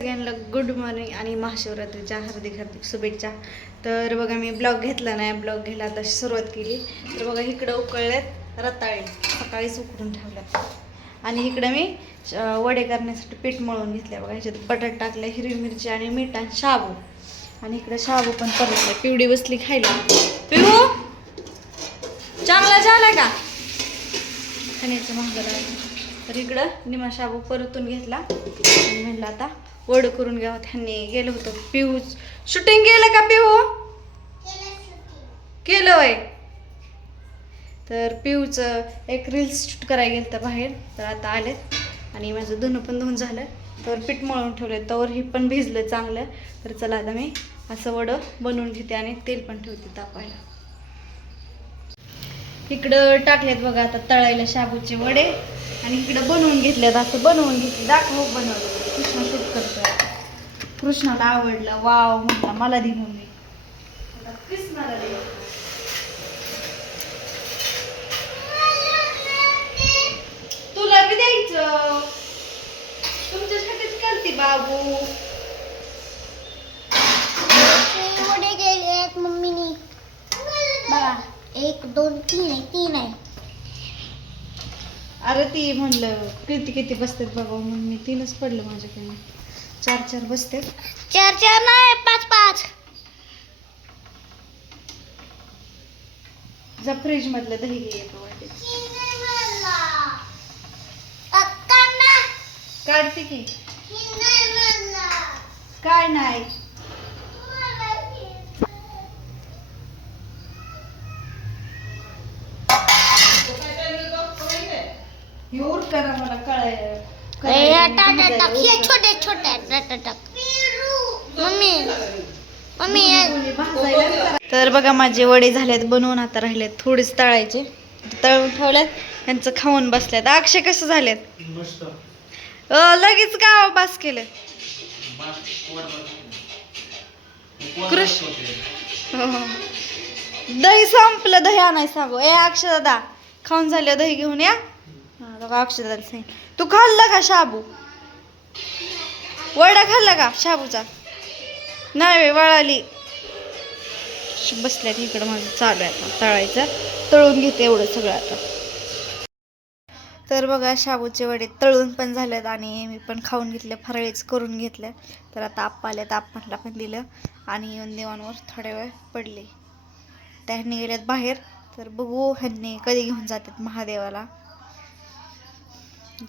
सगळ्यांना good morning आणि महाशिवरात्रीच्या हार्दिक हार्दिक शुभेच्छा. तर बघा मी ब्लॉग घेतला नाही, ब्लॉग घ्यायला आता सुरुवात केली. तर बघा इकडं उकळल्यात रताळे, सकाळीच उकडून ठेवल्यात. आणि इकडं मी वडे करण्यासाठी पीठ मळून घेतलं. बघा ह्याच्यात बटाट टाकलं, हिरवी मिरची आणि मीठ आणि शाबू. आणि इकडं शाबू पण परतलं. पिवडी बसली खायला. पिऊ चांगला झाला का खाण्याचं महागडा. तर इकडं निमा शाबू परतून घेतला आणि म्हणलं आता वड करून घ्यावं. त्यांनी गेलं होतं पिऊ शूटिंग केलं का पिऊ? केलं वय. तर पिऊचं एक रील्स शूट करायला गेलं तर बाहेर. तर आता आलेत आणि माझं धुणं पण धुवून झालं. तर पीठ मळून ठेवलं, तर हे पण भिजलं चांगलं. तर चला आता मी असं वडं बनवून घेते आणि तेल पण ठेवते तापायला. इकडं टाकलेत बघा आता तळायला शाबूचे वडे. आणि इकडं बनवून घेतल्यात, असं बनवून घेतले. दाखव बनवलं. कृष्णा शूट करतोय. कृष्णाला आवडलं. वाव म्हटलं मला दे मम्मी. कृष्णाला दे. तुला बी द्यायचं, तुमच्यासाठीच करते बाबू. वडे गेले मम्मीने बघा. 1 2 3 आहे, 3 आहे. अरे ती म्हणलं किती किती बसतात बाबा, म्हणून मी 3च पडलं माझ्याकडनं. 4 बसतात. 4 नाही, 5 जा फ्रीज मधलं दही घे येतो वाटेत. काढते की. काय नाही एवढं करा मला छोटे छोटे टाक मम्मी मम्मी. तर बघा माझे वडे झालेत बनवून, आता राहिलेत थोडेच तळायचे. तळून ठेवल्यात, त्यांचं खाऊन बसल्यात. अक्षय कसं झालेत? लगेच गाव बास केलं. दही संपलं, दही आणाय सांगू. ए अक्षय दादा खाऊन झालं, दही घेऊन या. अक्षय दादा सांग, तू खाल्ला का शाबू? वडा खाल्ला का शाबूचा? नाही वळाली. बसल्यात इकडं माझं चालू आहे आता तळायचं. तळून घेते एवढं सगळं आता. तर बघा शाबूचे वडे तळून पण झालेत आणि मी पण खाऊन घेतले, फराळीच करून घेतलं. तर आता आप्पा आले, तर आप्पांना पण दिलं आणि येऊन देवांवर थोड्या वेळ पडले. त्या ह्यांनी गेल्यात बाहेर. तर बघू ह्यांनी कधी घेऊन जातात महादेवाला.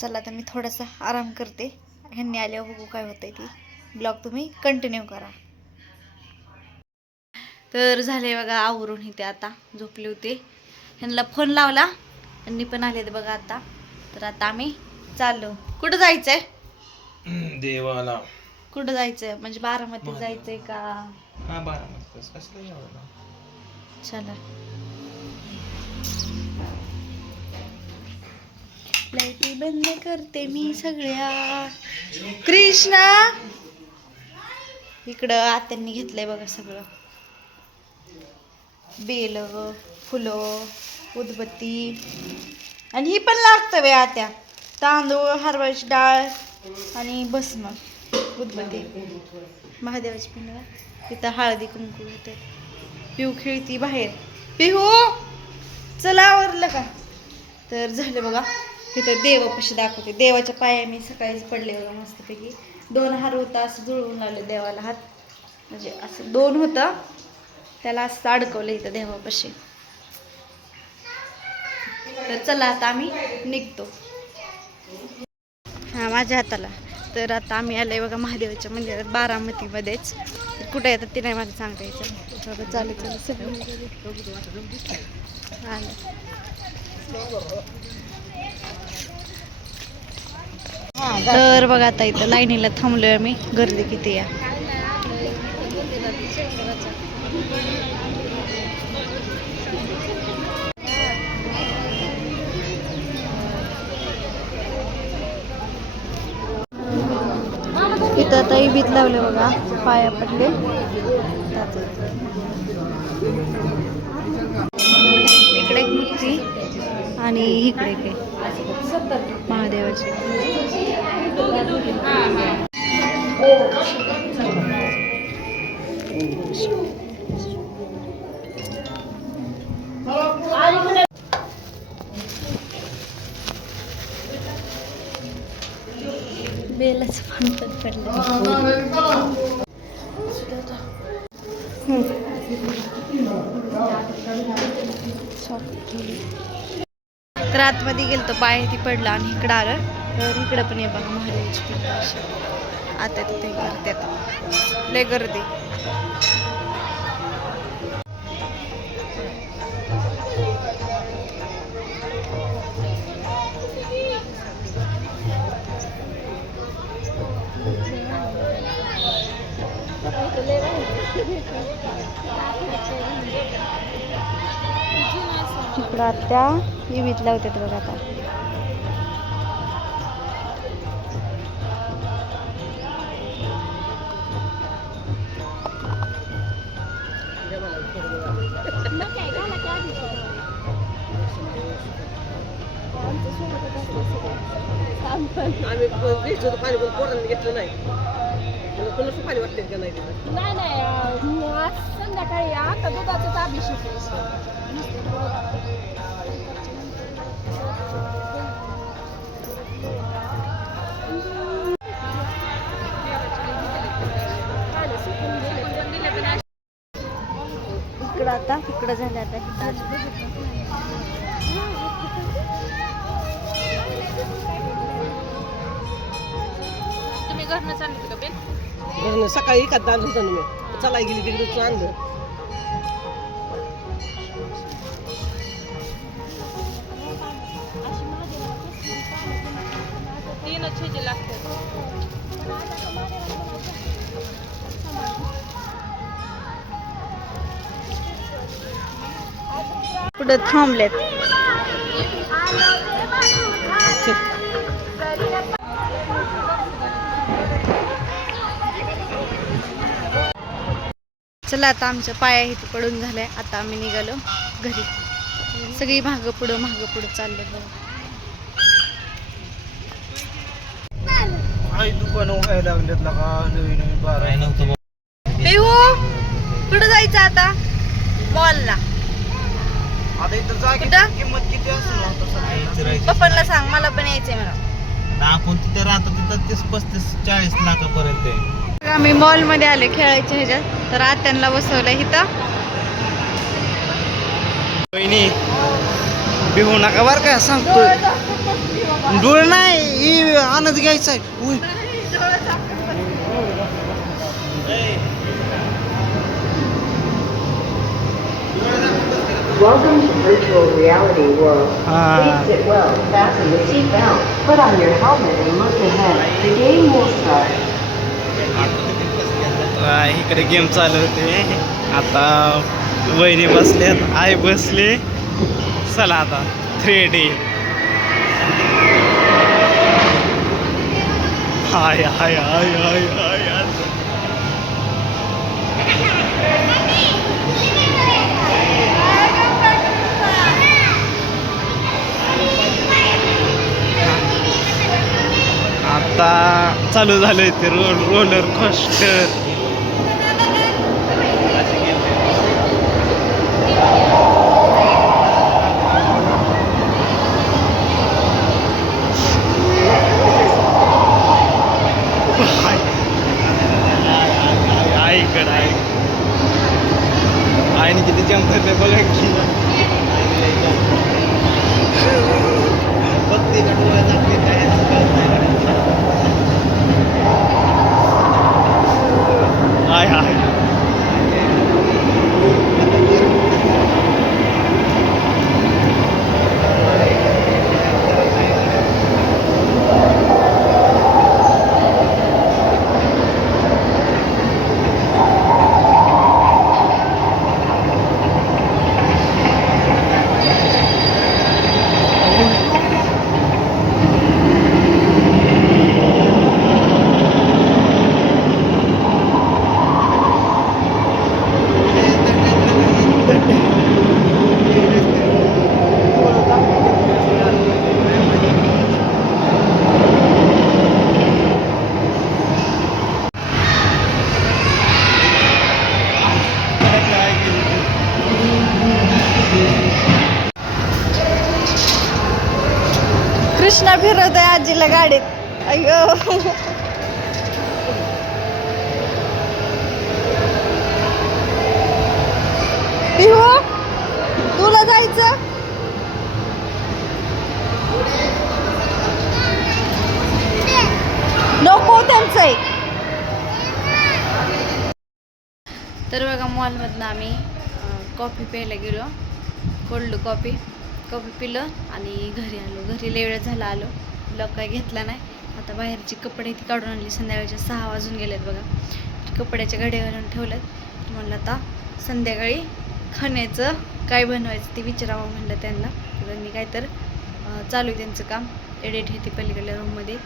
चला आता मी थोडासा आराम करते. ह्यांनी आल्यावर बघू काय होतंय ती. ब्लॉग तुम्ही कंटिन्यू करा. तर झाले बघा आवरून इथे, आता झोपले होते. ह्यांना फोन लावला, ह्यांनी पण आलेत बघा आता. तर आता आम्ही चाललो. कुठं जायचंय? देवाला. कुठं जायचंय म्हणजे बारामती जायचंय का? हा बारामती. चला. लाईटी बंद करते मी सगळ्या. कृष्णा इकडं आत्यांनी घेतलंय बघा सगळं. बेल, फुलं, उदबत्ती आणि ही पण लागतं बे आत्या. तांदूळ, हरभऱ्याची डाळ आणि भस्म, उदबत्ती, महादेवाची पिंड. इथं हळदी कुंकू होते. पिऊ खेळती बाहेर. पिहू चला आवरलं का? तर झालं बघा. इथं देवापाशी दाखवते. देवाच्या पाया मी सकाळीच पडले बघा मस्तपैकी. 2 हार होता, असं जुळवून लावले देवाला हात. म्हणजे असं 2 होतं, त्याला असं अडकवलं इथं देवापाशी. तर चला आता आम्ही निघतो. हा माझ्या हाताला. तर आता आम्ही आलोय बघा महादेवाच्या मंदिरात बारामतीमध्येच. तर कुठे येतात ते नाही मला सांगता यायचं. चालू सगळं तर बघा आता इथं लाईनीला थांबलोय आम्ही. गर्दी किती आहे. इथं आता इबीत लावले बघा, पाया पडले. इकडे एक मूर्ती आणि इकडे काय महादेवाची. बेलाच पान पण पडलं. तर आतमध्ये गेलं तर पाय ती पडला आणि इकडं आलं तर इकडं पण आहे बघा महाराज आता तिथे करतात लय गर्दी. इकडं आत्या विविध लावतात बघा आता. आम्ही भेटलो पाणी पण पोरांनी घेतलं नाही. कोणाचं पाणी वाटते का नाही तिथं? नाही आज संध्याकाळी आता दुधाचाच अभिषेक इकडं आता इकडं झालं आता तुम्ही घरनं चालले का बेल? सकाळी एखाद आणलं होतं ना मी. चालाय गेली तिकडे आणलं. तीनच ह्याचे लागतात. पुढं थांबलेत. चला आता आमच्या पाया इथं पडून झालाय. आता आम्ही निघालो घरी. सगळी मागं पुढं चालले बघा. दुकान व्हायला लागलेत का नवीन नवीन बारा नव्हतं. कुठं जायचं आता? मॉलला. आता इथं जागे कुठं? किंमत किती असेल? पप्पांना सांग मला पण यायचंय मला. आपण तिथे राहतो तिथं 30-35-40 लाखापर्यंत आहे. आम्ही मॉल मध्ये आले खेळायच्या ह्याच्यात तर आत्यांना बसवलं इथं. बहिणी बिहू नका बर का सांगतोय. डोळ नाही ही आनंद घ्यायचा आहे. उय. Welcome to virtual reality world. Please sit well, fasten the seat belt, put on your helmet and look ahead. The game will start. इकडे गेम चालू होते. आता वहिनी बसल्यात आई बसले. चला आता 3D. हाय हाय हाय हाय हाय. आता चालू झालंय ते रोलर कोस्टर. आईकडे आईने किती जंप करते बघा की. हाय हाय. बसल्या गाडीत अय्यो पिहू तुला जायचं नको त्यांचं आहे. तर बघा मॉलमधनं आम्ही कॉफी प्यायला गेलो कोल्ड कॉफी पिलं आणि घरी आलो. घरी लय वेळ झाला आलो. ब्लॉग काय घेतला नाही. आता बाहेरची कपडे ती काढून आणली. संध्याकाळच्या 6 वाजून गेलेत बघा. कपड्याच्या घड्या घालून ठेवल्यात. म्हणलं आता संध्याकाळी खाण्याचं काय बनवायचं ते विचारावं म्हणलं त्यांना. तर मी काय तर चालू आहे त्यांचं काम. एडिट हे ती पलीकडल्या रूममध्ये.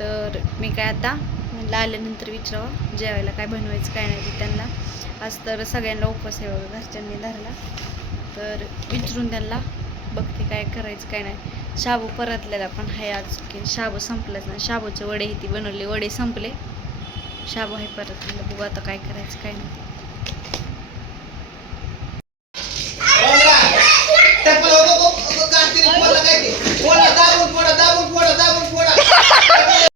तर मी काय आता म्हणलं आल्यानंतर विचारावं जेवायला काय बनवायचं काय नाही ते त्यांना. आज तर सगळ्यांना उपवास आहे बघा घरच्यांनी धरला. तर विचारून त्यांना बघते काय करायचं काय नाही. शाबू परतलेला पण आहे आज की शाबू संपलाच नाही. शाबूचे वडे हे ती बनवले वडे संपले. शाबू आहे परत बघू आता काय करायचं काय नाही.